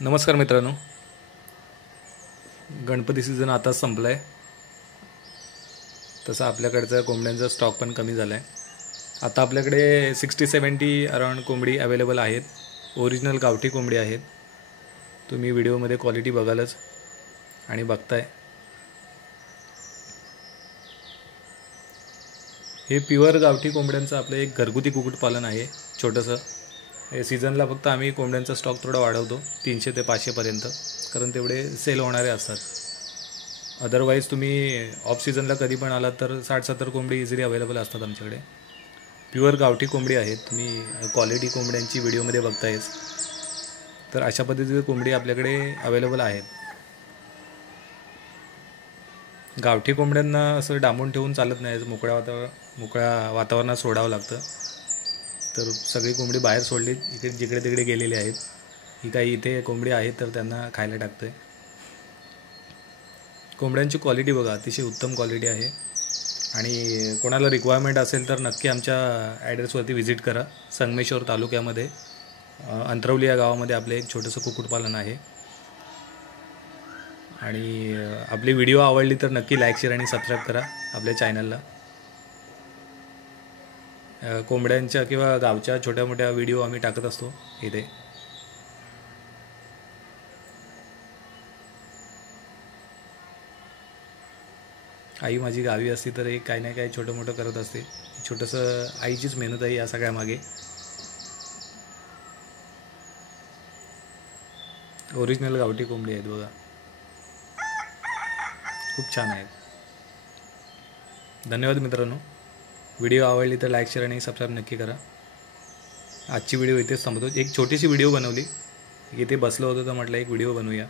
नमस्कार मित्रांनो, गणपती सीझन आताच संपला आहे. तसं आपल्याकडचा कोंबड्यांचा स्टॉक पण कमी झाला आहे. आता आपल्याकडे 60-70 अराउंड कोंबडी अवेलेबल आहेत. ओरिजिनल गावठी कोंबडी आहेत. तुम्ही व्हिडिओमध्ये क्वालिटी बघालच आणि बघताय. हे प्युअर गावठी कोंबड्यांचं आपलं एक घरगुती कुक्कुटपालन आहे छोटंसं. हे सीझनला फक्त आम्ही कोंबड्यांचा स्टॉक थोडा वाढवतो 300 ते 500पर्यंत, कारण तेवढे सेल होणारे असतात. अदरवाईज तुम्ही ऑफ सीझनला कधी पण आलात तर 60-70 कोंबडी इझिली अवेलेबल असतात आमच्याकडे. प्युअर गावठी कोंबडी आहेत. तुम्ही क्वालिटी कोंबड्यांची व्हिडिओमध्ये बघतायच. तर अशा पद्धतीचे कोंबडी आपल्याकडे अवेलेबल आहेत. गावठी कोंबड्यांना असं डांबून ठेवून चालत नाही. मोकळ्या वातावरणात सोडावं लागतं. तर सगळी कोंबडी बाहेर सोडली, जिकडे तिकडे गेलेली आहेत. ही काही इथे कोंबडी आहेत तर त्यांना खायला टाकतोय. कोंबड्यांची क्वालिटी बघा, अतिशय उत्तम क्वालिटी आहे. आणि कोणाला रिक्वायरमेंट असेल तर नक्की आमच्या ॲड्रेसवरती व्हिजिट करा. संगमेश्वर तालुक्यामध्ये अंतरवली या गावामध्ये आपलं एक छोटंसं कुक्कुटपालन आहे. आणि आपली व्हिडिओ आवडली तर नक्की लाईक, शेअर आणि सबस्क्राईब करा आपल्या चॅनलला. कोंबड्यांच्या किंवा गावच्या छोट्या मोठ्या व्हिडिओ आम्ही टाकत असतो इथे. आई माझी गावी असती तर एक काही ना काही छोटं मोठं करत असते. छोटंसं आईचीच मेहनत आहे या सगळ्यामागे. ओरिजिनल गावठी कोंबडी आहेत बघा, खूप छान आहेत. धन्यवाद मित्रांनो. व्हिडिओ आवडली तर लाईक, शेअर आणि सबस्क्राईब नक्की करा. आजची व्हिडिओ इथेच थांबवतो. एक छोटीशी व्हिडिओ बनवली, इथे बसलो होतो तर म्हटलं एक व्हिडिओ बनवूया.